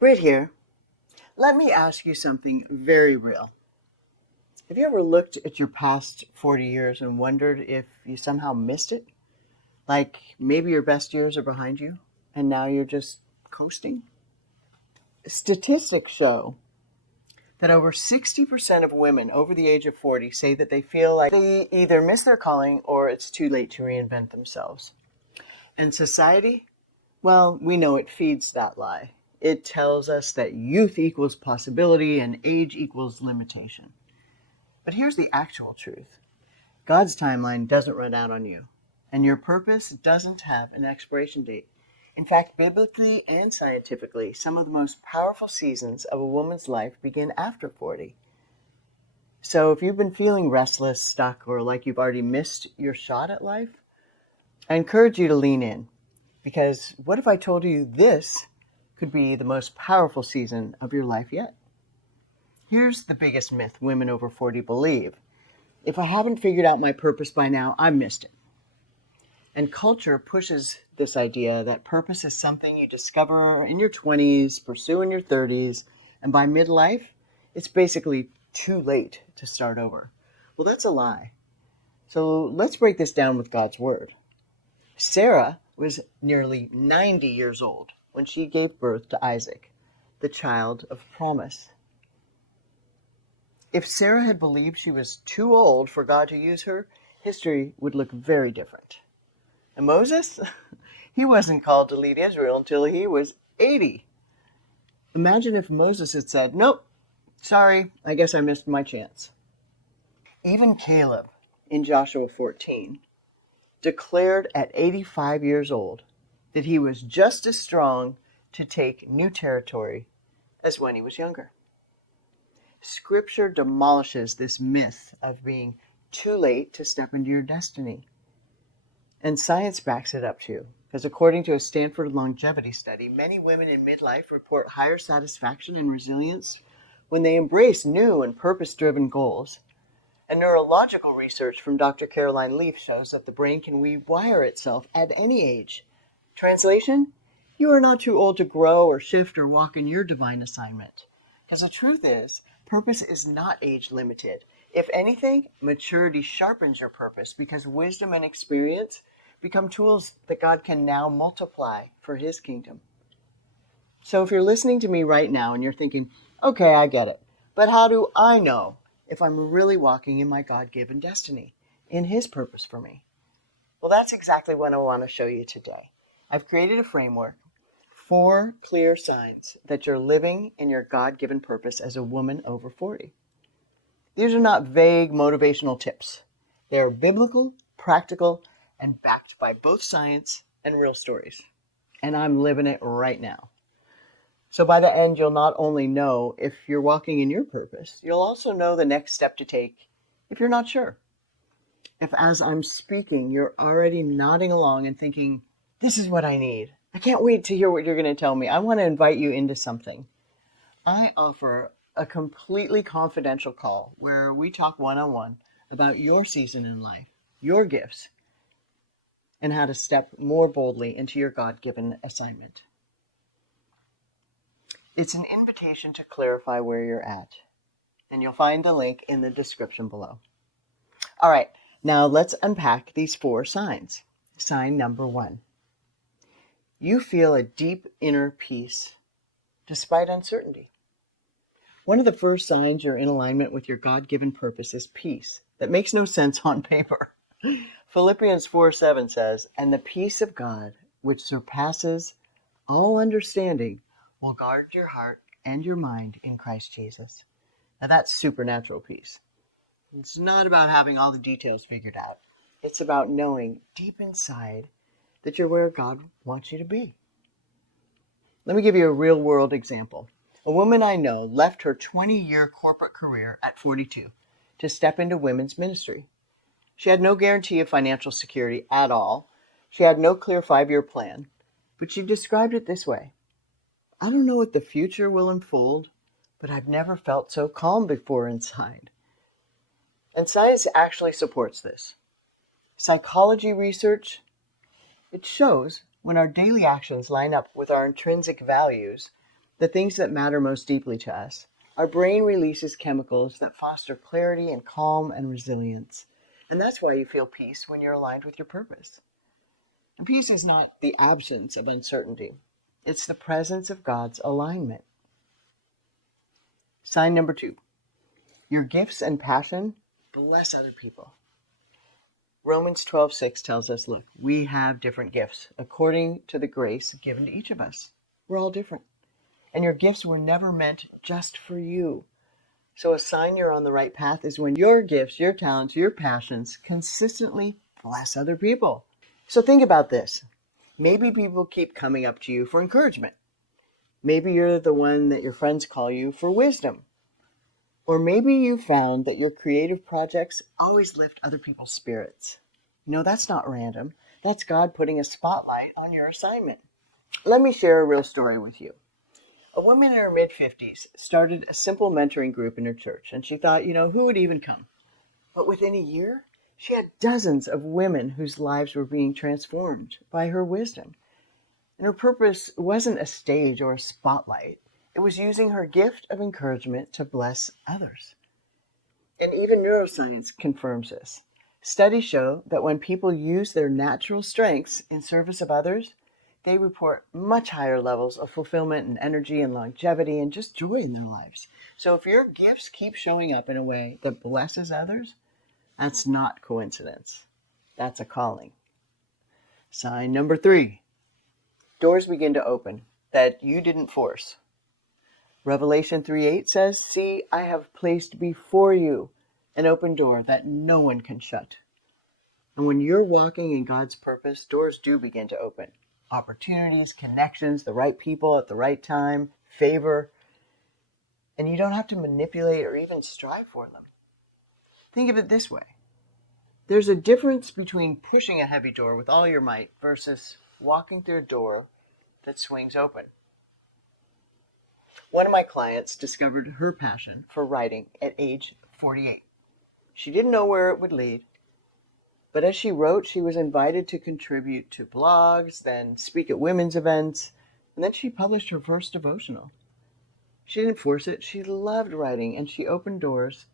Britt here. Let me ask you something very real. Have you ever looked at your past 40 years and wondered if you somehow missed it? Like maybe your best years are behind you and now you're just coasting? Statistics show that over 60% of women over the age of 40 say that they feel like they either miss their calling or it's too late to reinvent themselves. And society, well, we know it feeds that lie. It tells us that youth equals possibility and age equals limitation. But here's the actual truth. God's timeline doesn't run out on you, and your purpose doesn't have an expiration date. In fact, biblically and scientifically, some of the most powerful seasons of a woman's life begin after 40. So if you've been feeling restless, stuck, or like you've already missed your shot at life, I encourage you to lean in. Because what if I told you this could be the most powerful season of your life yet? Here's the biggest myth women over 40 believe. If I haven't figured out my purpose by now, I missed it. And culture pushes this idea that purpose is something you discover in your 20s, pursue in your 30s, and by midlife, it's basically too late to start over. Well, that's a lie. So let's break this down with God's word. Sarah was nearly 90 years old when she gave birth to Isaac, the child of promise. If Sarah had believed she was too old for God to use her, history would look very different. And Moses? He wasn't called to lead Israel until he was 80. Imagine if Moses had said, "Nope, sorry, I guess I missed my chance." Even Caleb, in Joshua 14, declared at 85 years old that he was just as strong to take new territory as when he was younger. Scripture demolishes this myth of being too late to step into your destiny. And science backs it up too, because according to a Stanford longevity study, many women in midlife report higher satisfaction and resilience when they embrace new and purpose-driven goals. And neurological research from Dr. Caroline Leaf shows that the brain can rewire itself at any age. Translation? You are not too old to grow or shift or walk in your divine assignment. Because the truth is, purpose is not age limited. If anything, maturity sharpens your purpose because wisdom and experience become tools that God can now multiply for his kingdom. So if you're listening to me right now and you're thinking, okay, I get it, but how do I know if I'm really walking in my God-given destiny, in his purpose for me? Well, that's exactly what I want to show you today. I've created a framework, 4 clear signs that you're living in your God-given purpose as a woman over 40. These are not vague motivational tips. They are biblical, practical, and backed by both science and real stories. And I'm living it right now. So by the end, you'll not only know if you're walking in your purpose, you'll also know the next step to take if you're not sure. If as I'm speaking, you're already nodding along and thinking, this is what I need. I can't wait to hear what you're going to tell me. I want to invite you into something. I offer a completely confidential call where we talk one-on-one about your season in life, your gifts, and how to step more boldly into your God-given assignment. It's an invitation to clarify where you're at, and you'll find the link in the description below. All right, now let's unpack these 4 signs. Sign number 1. You feel a deep inner peace despite uncertainty. One of the first signs you're in alignment with your God-given purpose is peace that makes no sense on paper. Philippians 4:7 says, "And the peace of God, which surpasses all understanding, will guard your heart and your mind in Christ Jesus." Now that's supernatural peace. It's not about having all the details figured out. It's about knowing deep inside that you're where God wants you to be. Let me give you a real-world example. A woman I know left her 20-year corporate career at 42 to step into women's ministry. She had no guarantee of financial security at all. She had no clear 5-year plan, but she described it this way. I don't know what the future will unfold, but I've never felt so calm before inside. And science actually supports this. Psychology research, it shows when our daily actions line up with our intrinsic values, the things that matter most deeply to us, our brain releases chemicals that foster clarity and calm and resilience. And that's why you feel peace when you're aligned with your purpose. And peace is not the absence of uncertainty, it's the presence of God's alignment. Sign number 2, your gifts and passion bless other people. Romans 12:6 tells us, look, we have different gifts according to the grace given to each of us. We're all different. And your gifts were never meant just for you. So a sign you're on the right path is when your gifts, your talents, your passions consistently bless other people. So think about this. Maybe people keep coming up to you for encouragement. Maybe you're the one that your friends call you for wisdom. Or maybe you found that your creative projects always lift other people's spirits. That's not random. That's God putting a spotlight on your assignment. Let me share a real story with you. A woman in her mid-50s started a simple mentoring group in her church, and she thought, who would even come? But within a year, she had dozens of women whose lives were being transformed by her wisdom. And her purpose wasn't a stage or a spotlight. It was using her gift of encouragement to bless others. And even neuroscience confirms this. Studies show that when people use their natural strengths in service of others, they report much higher levels of fulfillment and energy and longevity and just joy in their lives. So if your gifts keep showing up in a way that blesses others, that's not coincidence. That's a calling. Sign number 3, doors begin to open that you didn't force. Revelation 3:8 says, see, I have placed before you an open door that no one can shut. And when you're walking in God's purpose, doors do begin to open. Opportunities, connections, the right people at the right time, favor. And you don't have to manipulate or even strive for them. Think of it this way. There's a difference between pushing a heavy door with all your might versus walking through a door that swings open. One of my clients discovered her passion for writing at age 48. She didn't know where it would lead, but as she wrote, she was invited to contribute to blogs, then speak at women's events, and then she published her first devotional. She didn't force it. She loved writing, and she opened doors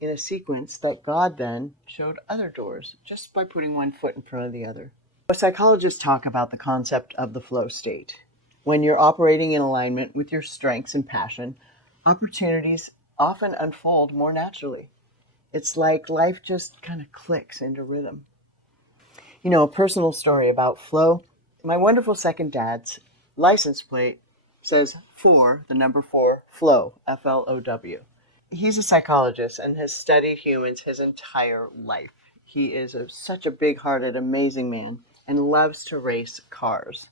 in a sequence that God then showed other doors just by putting one foot in front of the other. Psychologists talk about the concept of the flow state. When you're operating in alignment with your strengths and passion, opportunities often unfold more naturally. It's like life just kind of clicks into rhythm. A personal story about flow. My wonderful second dad's license plate says 4, the number 4, flow, Flow. He's a psychologist and has studied humans his entire life. He is such a big-hearted, amazing man and loves to race cars.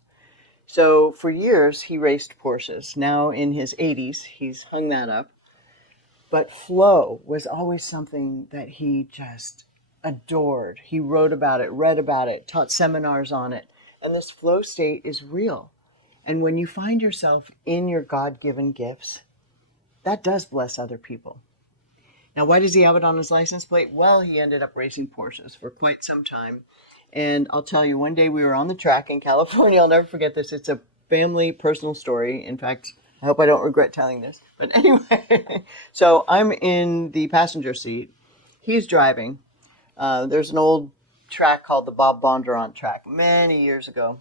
So for years, he raced Porsches. Now in his 80s, he's hung that up. But flow was always something that he just adored. He wrote about it, read about it, taught seminars on it. And this flow state is real. And when you find yourself in your God-given gifts, that does bless other people. Now, why does he have it on his license plate? Well, he ended up racing Porsches for quite some time. And I'll tell you, one day we were on the track in California. I'll never forget this. It's a family personal story. In fact, I hope I don't regret telling this. But anyway, so I'm in the passenger seat. He's driving. There's an old track called the Bob Bondurant track many years ago.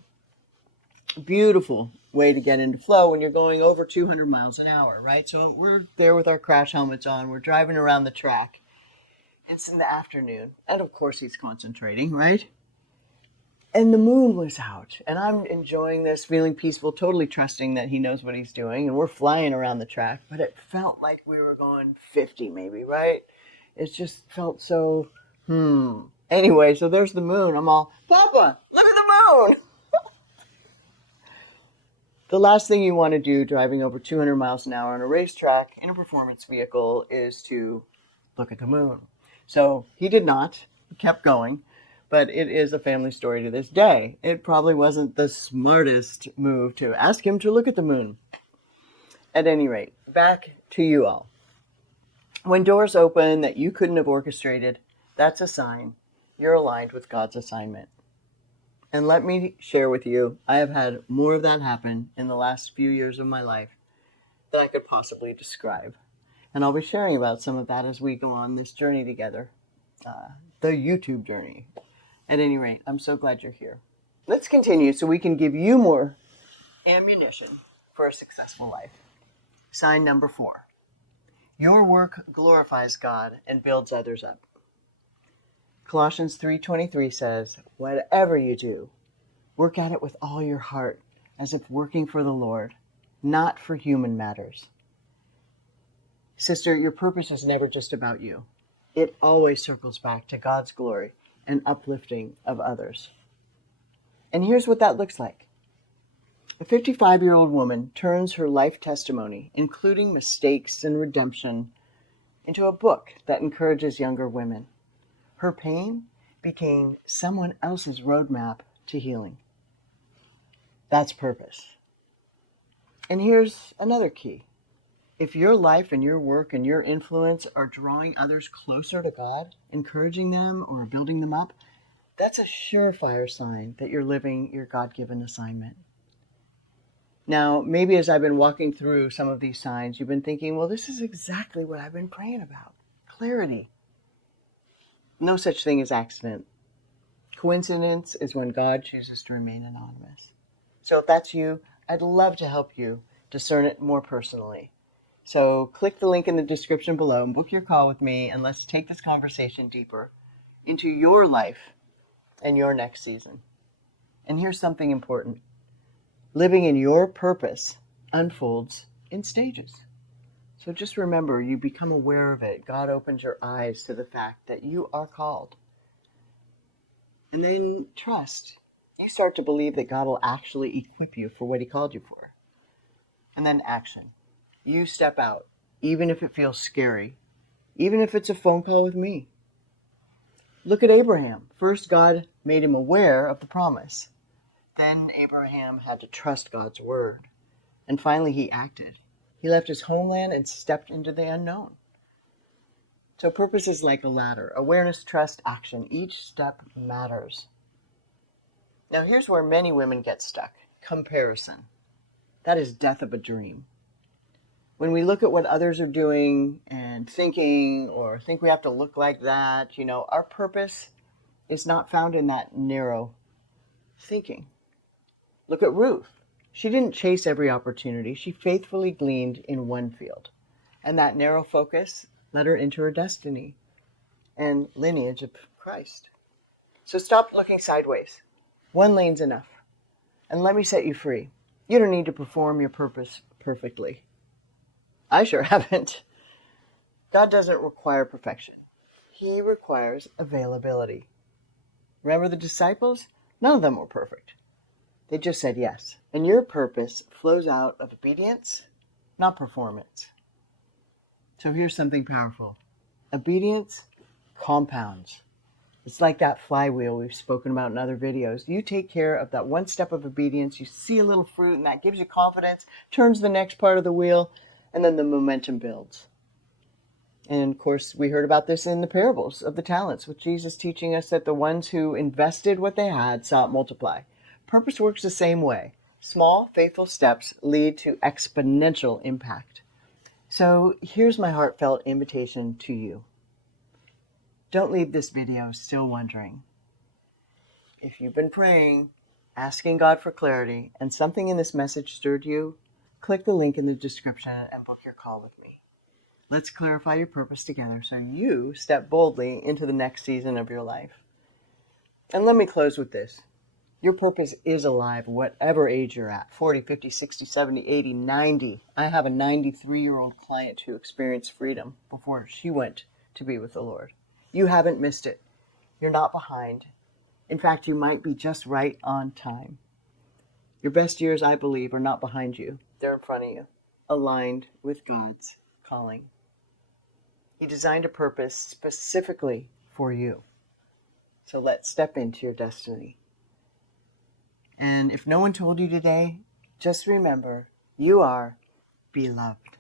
Beautiful way to get into flow when you're going over 200 miles an hour, right? So we're there with our crash helmets on. We're driving around the track. It's in the afternoon. And of course he's concentrating, right? And the moon was out. And I'm enjoying this, feeling peaceful, totally trusting that he knows what he's doing. And we're flying around the track. But it felt like we were going 50 maybe, right? It just felt so, Anyway, so there's the moon. I'm all, Papa, look at the moon! The last thing you want to do driving over 200 miles an hour on a racetrack in a performance vehicle is to look at the moon. So he did not. He kept going. But it is a family story to this day. It probably wasn't the smartest move to ask him to look at the moon. At any rate, back to you all. When doors open that you couldn't have orchestrated, that's a sign you're aligned with God's assignment. And let me share with you, I have had more of that happen in the last few years of my life that I could possibly describe. And I'll be sharing about some of that as we go on this journey together, the YouTube journey. At any rate, I'm so glad you're here. Let's continue so we can give you more ammunition for a successful life. Sign number 4. Your work glorifies God and builds others up. Colossians 3:23 says, "Whatever you do, work at it with all your heart, as if working for the Lord, not for human matters." Sister, your purpose is never just about you. It always circles back to God's glory and uplifting of others. And here's what that looks like. A 55-year-old woman turns her life testimony, including mistakes and redemption, into a book that encourages younger women. Her pain became someone else's roadmap to healing. That's purpose. And here's another key. If your life and your work and your influence are drawing others closer to God, encouraging them or building them up, that's a surefire sign that you're living your God-given assignment. Now, maybe as I've been walking through some of these signs, you've been thinking, well, this is exactly what I've been praying about. Clarity. No such thing as accident. Coincidence is when God chooses to remain anonymous. So if that's you, I'd love to help you discern it more personally. So click the link in the description below and book your call with me, and let's take this conversation deeper into your life and your next season. And here's something important. Living in your purpose unfolds in stages. So just remember, you become aware of it. God opens your eyes to the fact that you are called. And then trust. You start to believe that God will actually equip you for what he called you for. And then action. You step out, even if it feels scary, even if it's a phone call with me. Look at Abraham. First, God made him aware of the promise. Then Abraham had to trust God's word. And finally, he acted. He left his homeland and stepped into the unknown. So purpose is like a ladder. Awareness, trust, action. Each step matters. Now here's where many women get stuck. Comparison. That is death of a dream. When we look at what others are doing and thinking, or think we have to look like that, our purpose is not found in that narrow thinking. Look at Ruth. She didn't chase every opportunity. She faithfully gleaned in one field. And that narrow focus led her into her destiny and lineage of Christ. So stop looking sideways. One lane's enough. And let me set you free. You don't need to perform your purpose perfectly. I sure haven't. God doesn't require perfection. He requires availability. Remember the disciples? None of them were perfect. They just said yes. And your purpose flows out of obedience, not performance. So here's something powerful. Obedience compounds. It's like that flywheel we've spoken about in other videos. You take care of that one step of obedience, you see a little fruit, and that gives you confidence, turns the next part of the wheel, and then the momentum builds. And of course, we heard about this in the parables of the talents, with Jesus teaching us that the ones who invested what they had saw it multiply. Purpose works the same way. Small, faithful steps lead to exponential impact. So here's my heartfelt invitation to you. Don't leave this video still wondering. If you've been praying, asking God for clarity, and something in this message stirred you, click the link in the description and book your call with me. Let's clarify your purpose together so you step boldly into the next season of your life. And let me close with this. Your purpose is alive, whatever age you're at, 40, 50, 60, 70, 80, 90. I have a 93-year-old client who experienced freedom before she went to be with the Lord. You haven't missed it. You're not behind. In fact, you might be just right on time. Your best years, I believe, are not behind you. They're in front of you, aligned with God's calling. He designed a purpose specifically for you. So let's step into your destiny. And if no one told you today, just remember, you are beloved.